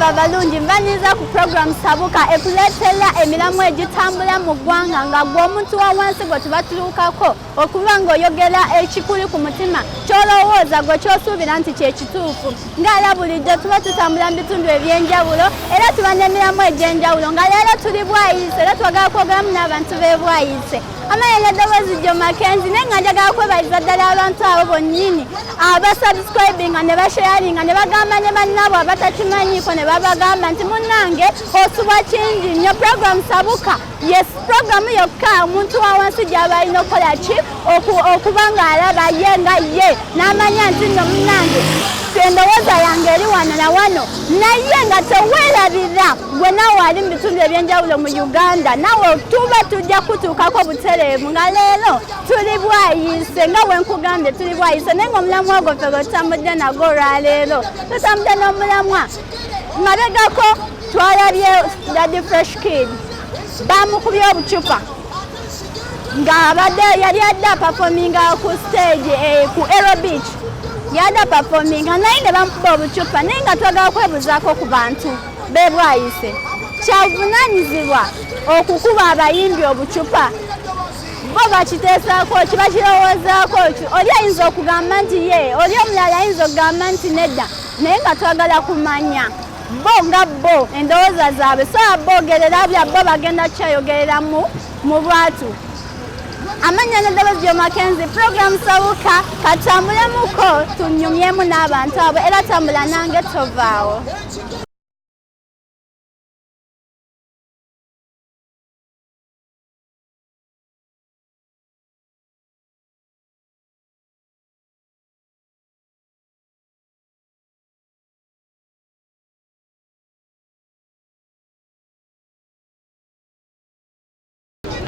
baffe abalungi mbaniza ku program Subuka ekuleetera emiramu egitambula mu ggwanga nga gw'omuntu wa wansi gwe tubatulukako okuba ng'oyogera ekikuli ku mutima ky'olowooza gwe ky'osuubira nti kye kituufu ng'era bulijjo tuba tutambula mu bitundu eby'enjawulo era tuba n'emiramu egy'enjawulo nga leero tuli Bwaise era twagala kwogeramu n'abantu b'e Bwaise amannya n'eddoboozi gyo Mckenzi naye nga njagala kwebaliza ddala abantu abo bonnyini abasubscribinga ne basharinga ne bagamba ne bannaabwe abatakimanyiiko ne babagamba nti munnange osubwa kingi nnyo program Subuka yes program yokka omuntu wa wansi gy'aba alina okukola ki okuba ng'alaba ye nga ye n'amanya nti nno munnange endowooza yange eri wano na wano naye nga teweerabira gwe naawe ali mu bitundu ebyenjawulo mu Uganda naawe tuba tujja kutuukako butereevu nga leero tuli Bwaise nga bwe nkugambye tuli Bwaise naye ng'omulamwa gwo ffe gwe tutambudde nagwo olwaleero tutambudde n'omulamwa mabegako twalabye Daddy Fresh Kid bamukubye obucupa ng'abadde yali adde apafominga ku stage ku Aero Beach yada performinga naye ne bamukuba obucupa naye nga twagala kwebuzaako ku bantu b'e Bwaise kyavunaanyizibwa okukuba abayimbi obucupa bo bakiteesaako ki bakirowoozaako ki oli ayinza okugamba nti ye oli omulala ayinza okugamba nti nedda naye nga twagala kumanya bo nga bo endowooza zaabwe so aboogerera bya bo bagenda kukyayogerera mu bwatu amanya n'eddoboozi gyo Mckenzi program Subuka katambulemuko tunyumyemu n'abantu abo era tambula nange tovaawo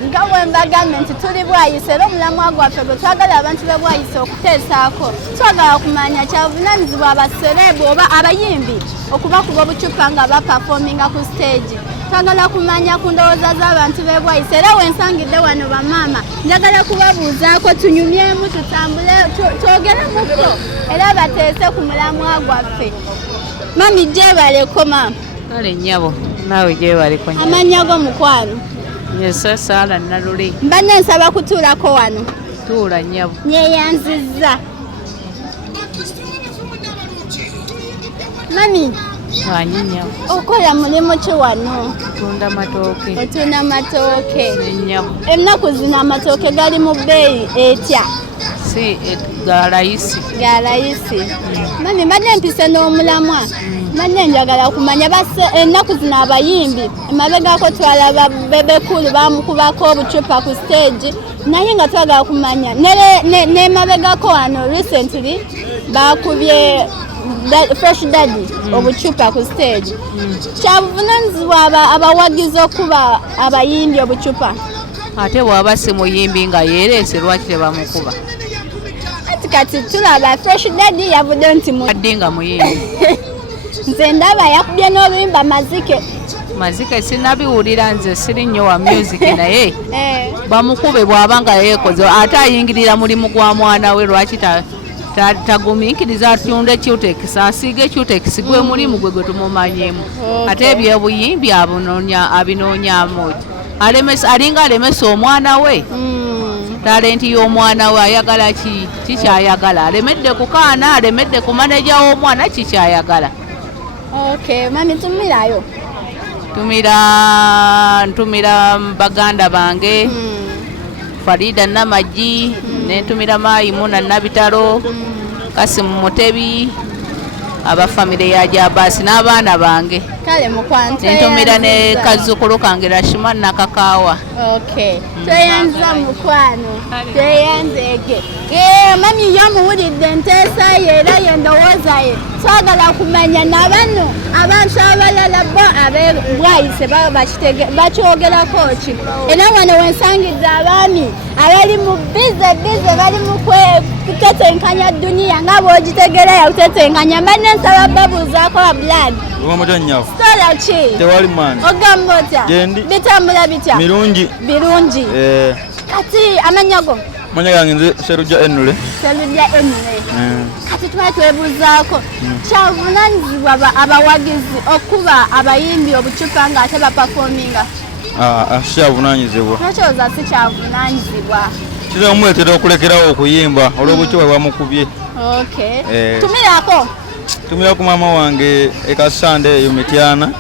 nga bwe mbagambye nti tuli Bwaise era omulamwa gwaffe gwe twagala abantu b'e Bwaise okuteesaako twagala kumanya kyabuvunaanyizibwa abaserebu oba abayimbi okubakuba obucupa nga bapafominga ku stage twagala kumanya ku ndowooza z'abantu b'e Bwaise era wensangidde wano bamaama njagala kubabuuzaako tunyumyemu tutambule twogeremuko era bateese ku mulamwa gwaffe mami gyebaleko maama kale nnyabo naawe gyebaleko amannya go mukwano Yesa sala nalule. Mbadde nsaba kutuulako wano. Tuula nnyabo. Nyeyanzizza. Mami. Wanyi nnyabo. Okola mulimu ki wano? Tunda matooke. Otunda matooke. Nnyabo. Ennaku zino amatooke gali mu bbeeyi etya? Si ga layisi. Ga layisi. Mami mbadde mpise n'omulamwa. Nanne njagala kumanya base ennaku zino abayimbi emabegako twalaba bebekulu bamukubako obucupa ku stage naye nga twagala kumanya ne mabegako wano recently bakubye Fresh Daddy obucupa ku stage kyabuvunaanyizibwa abawagizi okuba abayimbi obucupa ate bw'aba si muyimbi nga yeereese lwaki tebamukuba kati tulaba Fresh Daddy yavudde nti adde nga muyimbi nze ndaba yakubye n'oluyimba mazike sinabiwulira nze siri nnyo wa music naye bamukube bw'aba nga yeekoze ate ayingirira mulimu gwa mwana we lwaki tagumiikiriza atunde cutex asiige cutex gwe mulimu gwe tumumanyemu ate ebyobuyimbi abinoonyaamu alinga alemesa omwana we talenti y'omwana we ayagala kikyayagala alemedde kukaana alemedde kumaneja w'omwana kikyayagala. Okay, mami tumirayo. Ntumira baganda bange. Farida Namaji, nentumira Mayimu na Nabitalo, Kasimu Mutebi, aba family ya Jabasi n'abaana bange. Kale mukwante. Nentumira ne Kazukulu kange Rashima na Kakawa. Okay. Tweyanza mukwano. Tweyanzege. Mami yamuwulidde nteesa ye era yendowooza ye. Twagala kumanya n'abano abantu abalala bo abe Bwaise bakyogerako ki. Era wano wensangidde abaami abali mu bize bali mu kutetenkanya duniya nga bw'ogitegeera yakutetenkanya mbadde nsaba babuuzaako wa blood. Uwamoto nyafu. Stola ki? Tewali mani. Ogamba otya? Gendi. Bitambula bitya? Mirungi. Birungi. Kati amannya go? Manya gange nze Seruja Enule. Seruja Enule. Kati twebuuzaako kyavunanyizibwa abawagizi okuba abayimbi obucupa nga ate baperforminga. Kyavunanyizibwa. Nakyoza si kyavunanyizibwa. Kiza mweretera okulekerawo okuyimba olw'obucupa bwamukubye. Okay. Tumirako. Tumirako mama wange ekasande eyo Mityana.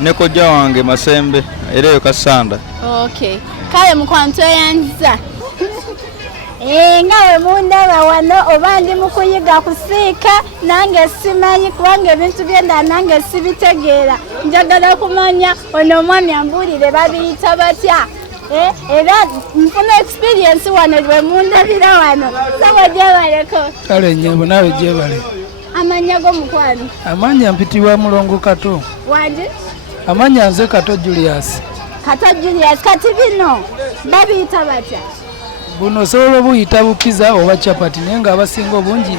Ne kojja wange Masembe era eyo Kasanda. Okay. Kale mukwanto yanza. Nga mundaba wano oba ndi mu kuyiga kusiika nange simanyi kubanga ebintu byenda nange sibitegeera. Njagala kumanya ono omwami ambuulire babiyita batya. Era nfuna experience wano gwe mundabira wano. Saba gyebaleko. Kale nnyabo nawe gyebale. Amanya go mukwano. Amanya mpitibwa Mulongo Kato. Wandi? Amanya nze Kato Julius. Kato Julius kati bino babiyita batya? Buno solo buyita bupiza oba chapati naye nga abasinga obungi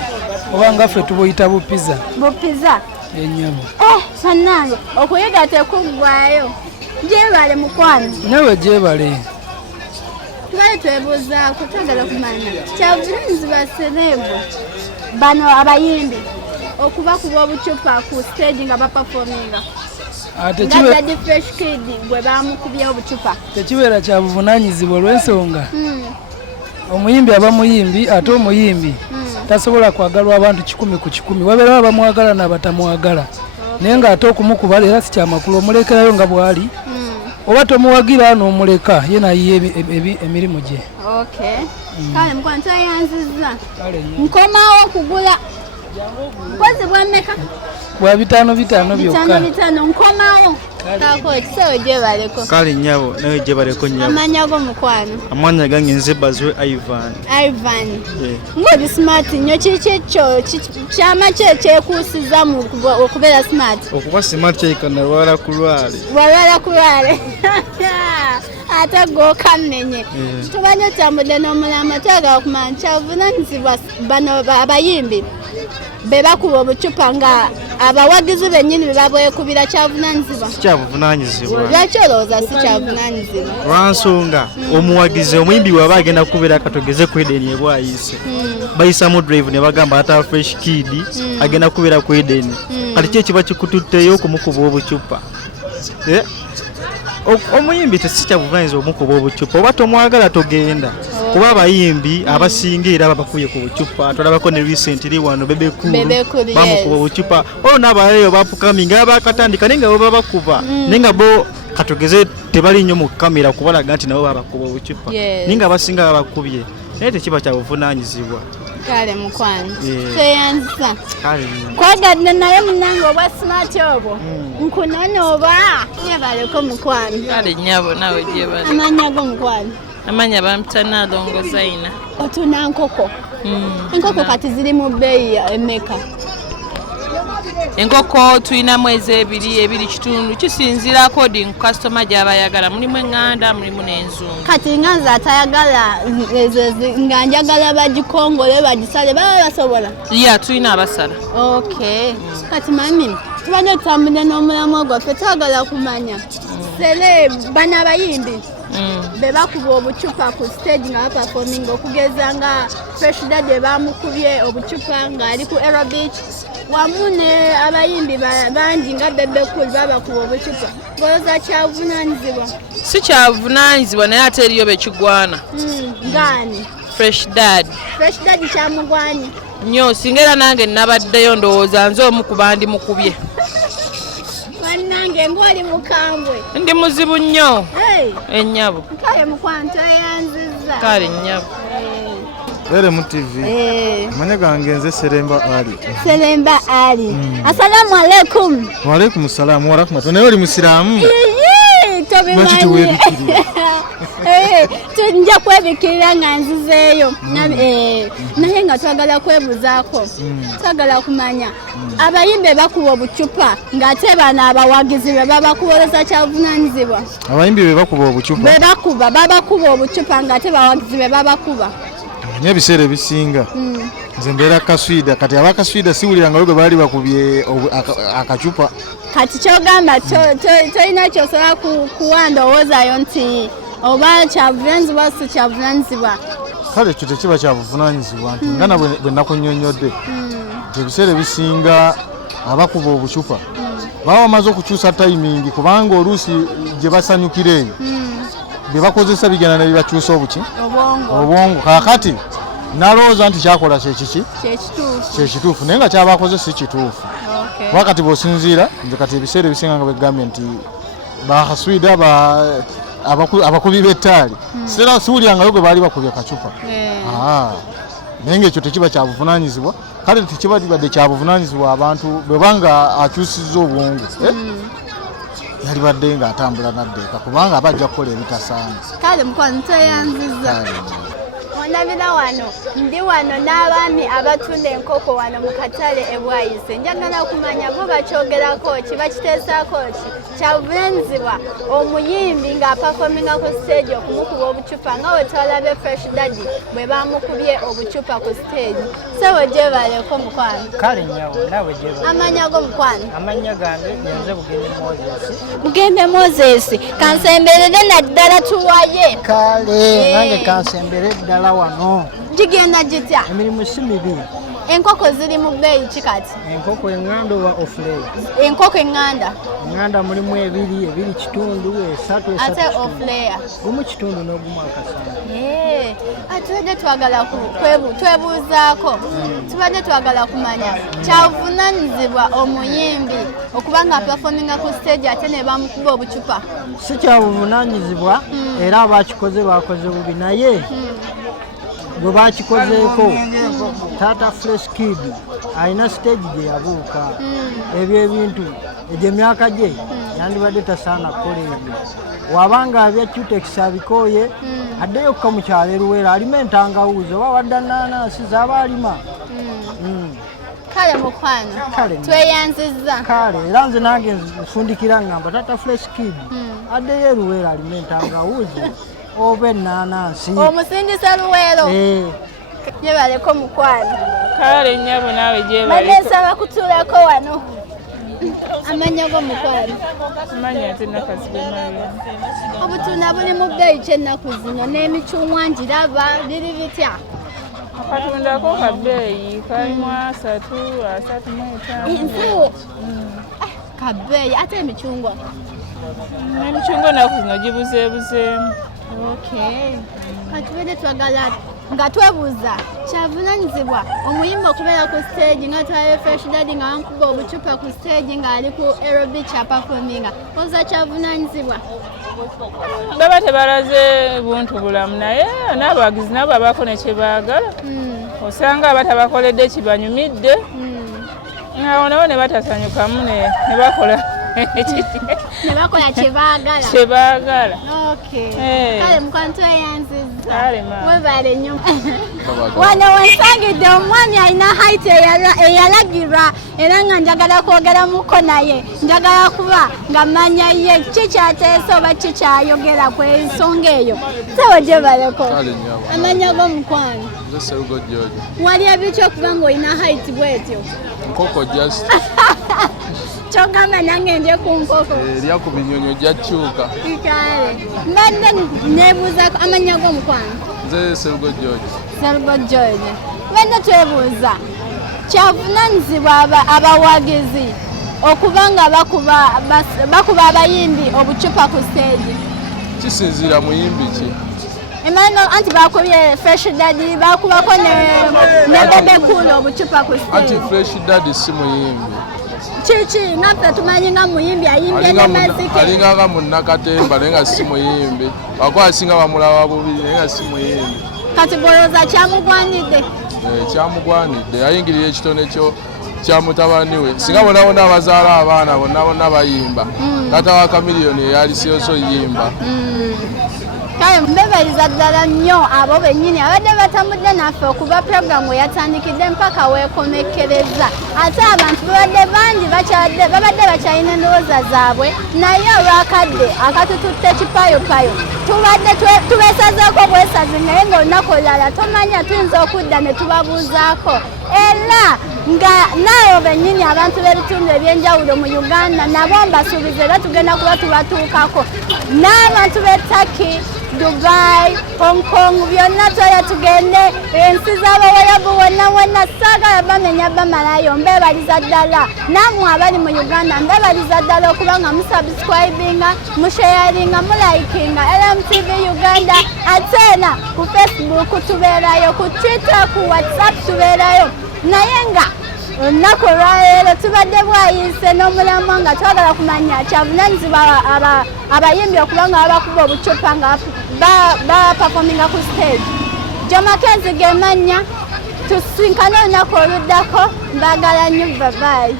oba nga ffe tubuyita bupiza. Bupiza? Ennyabo. Sannange okuyiga tekuggwaayo. Gyebale mukwano. Nawe gyebale. Tubale twebuuzaako twagala kumanya kyavunanyizibwa serebu bano abayimbi okubakuba obucupa ku stage nga baperforminga. Nga Fresh Kid bwe bamukubya obucupa. Tekibeera kya buvunanyizibwa olw'ensonga. Omuyimbi aba muyimbi ate omuyimbi tasobola kwagalwa abantu 10 ku 10. Wabeerawo abamwagala n'abatamwagala. Naye ng'ate okumukuba era si kyamakulu omulekerayo nga bw'ali. Oba tomuwagira n'omuleka ye naye emirimu gye. Okay. Kale mukwanto yanziza. Nkomawo okugula. Mpozi bwa mmeka? Bwa 5 byokka. 5 nkomawo. Kako kisewe gyebaleko. Kale nnyabo nawe gyebaleko nnyabo. Amanya go mukwano. Amanya gange nze Bazwe Ivan. Ng'oli smart nnyo kikyo kyama kyekuusiza mu okubeera smart. Okuba smart kyekana lwala kulwale. Walwala kulwale. Ate g'okamenye. Tubanye otambudde n'omulama twagala kumanya kyavunanyizibwa bano abayimbi be bakuba obucupa nga abawagizi bennyini be babwekubira kyavunanyizibwa. Kyavunanyizibwa. Lwaki olowooza si kyavunanyizibwa? Lwansonga omuwagizi omuyimbi bw'aba agenda kubeera katogeze ku Eden e Bwaise. Bayisamu drive ne bagamba ata Fresh Kid agenda kubeera ku Eden. Kati ki ekiba kikututteyo okumukuba obucupa? Omuyimbi si kyavunanyizibwa omukuba obucupa oba tomwagala togenda. Kuba abayimbi abasinga era babakuye ku bucupa. Tulabako ne recently wano bebekulu bamukuba obucupa. Olwo n'abayeyo bapukaminga abakatandika naye nga bo babakuba. Naye nga bo katogeze tebali nnyo mu kamera kubalaga nti nabo babakuba obucupa. Naye nga abasinga babakubye. Naye tekiba kya buvunanyizibwa. Kale mukwano. Tweyanza. Kwagadde naye munange obwa smart obwo. Nkunona oba nyebaleko mukwano. Kale nnyabo nawe gyebale. Amanya go mukwano. Amanya bampita Nalongo Zaina. Otuna nkoko. Enkoko kati ziri mu bbeeyi emeka? Enkoko tulina mwezi ebiri kitundu kisinziira according customer gy'abayagala. Mulimu eŋŋanda mulimu n'enzungu. Kati nganze atayagala nga njagala bagikongole bagisale baba basobola? Tulina abasala. Okay. Kati mami tubanye tutambudde n'omulamu gwaffe twagala kumanya bano abayimbi be bakuba obucupa ku stage nga baperforming okugeza nga Fresh Dad bamukubye obucupa nga ali ku Era Beach wamu ne abayimbi bangi nga Bebe Cool babakuba obucupa. Ng'olowooza kyavunanyizibwa? Si kyavunanyizibwa naye ate eriyo bekigwana. Ngani? Fresh Dad. Fresh Dad kyamugwanye nnyo singa era nange nabaddeyo ndowooza nze omu ku bandi mukubye. Wannange ng'oli mukambwe. Ndi muzibu nnyo. Ennyabo. Kale mukwanto eyanziza. Kale nnyabo. Mu TV. Manya gange nze Seremba Ali. Assalamu alaikum. Wa alaikum salaam wa rahmatullahi. Naye oli musiraamu? Tobimanyi. Tunja kwebikirira nga nzizeeyo. Naye nga twagala kwebuzaako. Twagala kumanya abayimbi bakuba obucupa ng'ate bano abawagizi be babakuboleza kyavunanyizibwa. Abayimbi be bakuba obucupa? Babakuba obucupa ng'ate bawagizi be babakuba. Nye ebiseera ebisinga nze mbeera kaswida kati abakaswida siwulira nga lwe baali bakubye akacupa. Kati kyogamba tolina kyosobola kuwandowoozayo nti oba kyabuvunaanyizibwa si kyabuvunaanyizibwa kale ekyo tekiba kyabuvunaanyizibwa nti nga bwe nakunnyonnyodde ebiseera ebisinga abakuba obucupa baba bamaze okukyusa tayimingi kubanga oluusi gye basanyukira eyo bye bakozesa bigenda ne bibakyusa obwongo kaakati nalowooza nti kyakola kyekituufu naye nga kyabakoze si kituufu wakati bw'osinziira nze kati ebiseera ebisinga nga begambye nti bakaswida abakubi b'ettaali siwulyangayo gwe baali bakubye kacupa naye ngaekyo tekiba kyabuvunaanyizibwa kale tekiba libadde kyabuvunaanyizibwa abantu bwebanga akyusizza obwongo yali badde ng'atambula naddeeka kubanga aba ajja kukola ebitasaana kale mukwano tweyanziza ondabira wano ndi wano n'abaami abatunda enkoko wano mu katale e Bwaise njagala kumanya bo bakyogerako ki bakiteesaako ki kyabuvunaanyizibwa omuyimbi ng'apafominga ku stage okumukuba obucupa nga we twalabe Fresh Daddy bwe bamukubye obucupa ku stage sebo gyebaleko mukwano kale nyawo nawe gyebale amanya go mukwano amanya gange nze Bugembe Moses kansemberere naddala tuwaye kale nange kansembere ddala wano gigenda gitya emirimu si mibi enkoko ziri mu bbeeyi kikati enkoko eŋŋanda oba ofuleya enkoko eŋŋanda mulimu ebiri kitundu esatu ate ofuleya gumu kitundu n'ogumu akasana tubadde twagala twebuuzaako tubadde twagala kumanya kyabuvunaanyizibwa omuyimbi okuba nga apafominga ku stage ate ne bamukuba obucupa si kyabuvunaanyizibwa era abakikoze bakoze bubi naye bwe bakikozeeko Tata Fresh Kid alina stage gye yabuuka ebyo ebintu egyo emyaka gye yandibadde tasaana kukola ebyo wabanga abya Cutex abikooye addeyo kuka mukyalo eruwera alima entangawuuzi oba wadda nnaanaasi zaba alima kale mukwano tweyanzizza kale era nze nange nfundikira ngamba Tata Fresh Kid addeyo eruwera alima entangawuuzi oba ennaanansi omusindisa luweero gyebaleko mukwano kale nnyabo naawe gyebaleko banesaba kutuulako wano amanya go mukwano amanya ate nakazibemayo obutunda buli mu bbeeyi ky'ennaku zino n'emicungwa ngiraba biri bitya akatundako ka bbeeyi kalimu 35 ensiwo kabbeeyi ate emicungwa naku zino gibuzeebuzeemu katubadde twagala nga twebuuza kyavunaanyizibwa omuyimbi okubeera ku stage nga twalabe Fresh Daddy nga bamukuba obucupa ku stage ng'ali ku aerobic kyapafominga oza kyavunaanyizibwa baba tebalaze buntu bulamu naye n'abawagizi nabo abaako ne kyebaagala osanga abatabakoledde kibanyumidde ngawo nabo ne batasanyukamu ne bakola nebakola kyebaagala kale mukwano tweyanzizza webale nnyo wano wensangidde omwami alina height eyalagirwa era nga njagala kwogeramuko naye njagala kuba nga manya ye kikyateesa oba kikyayogera ku ensonga eyo sebo gyebaleko amanya go mukwano wali ebityo okuba nga olina height bwetyo nkoko just kyogamba nange ndye ku nkoko erya ku binyonyo jakyuka kale mbadde nebuuzako amanya go mukwano nze Serugo George mbadde twebuuza kyavunaanyizibwa abawagizi okuba nga bakuba abayimbi obucupa ku stage kisinziira muyimbi ki emano anti bakubye Fresh Daddy bakubako ne Bebe Cool obucupa ku stage anti Fresh Daddy si muyimbi kiki naffe tumanyi nga muyimbi ayimbye ne mazike alinga nga munnakatemba naye nga si muyimbi bakwasinga bamulaba bubiri naye nga si muyimbi kati bwolooza kyamugwanidde kyamugwanidde yayingirira ekitone kyo kya mutabani we singa bonabona abazaala abaana bonna bayimba tata wa Kamiliyoni eyali siyoso yimba kale mbebaliza ddala nnyo abo bennyini abadde batambudde naffe okuba puroguramu yatandikidde mpaka weekomekkereza ate abantu babadde bangi babadde bakyalina endowooza zaabwe naye olwakadde akatututte kipayopayo tubeesazaako bwesazi naye ng'olunaku olulala tomanya tuyinza okudda ne tubabuuzaako era nga naayo bennyini abantu b'ebitundu ebyenjawulo mu Uganda nabo mbasuubiza era tugenda kuba tubatuukako n'abantu b'e Turkey Dubai, Hong Kong, byonna twala tugende ensi z'abawarabu wonna saagala bamenya bamalayo mbebaliza ddala nammwe abali mu Uganda mbebaliza ddala okuba nga musubscribinga musharinga mulikinga LMTV Uganda atena ku Facebook tubeerayo ku Twitter ku WhatsApp tubeerayo naye nga olunaku olwaleero tubadde Bwaise n'omulamwa nga twagala kumanya kyavunaanyizibwa abayimbi okuba nga babakuba obucupa nga bapafominga ku stage. Mckenzi ge mannya tusinkane olunaku oluddako mbagala nnyo babayi.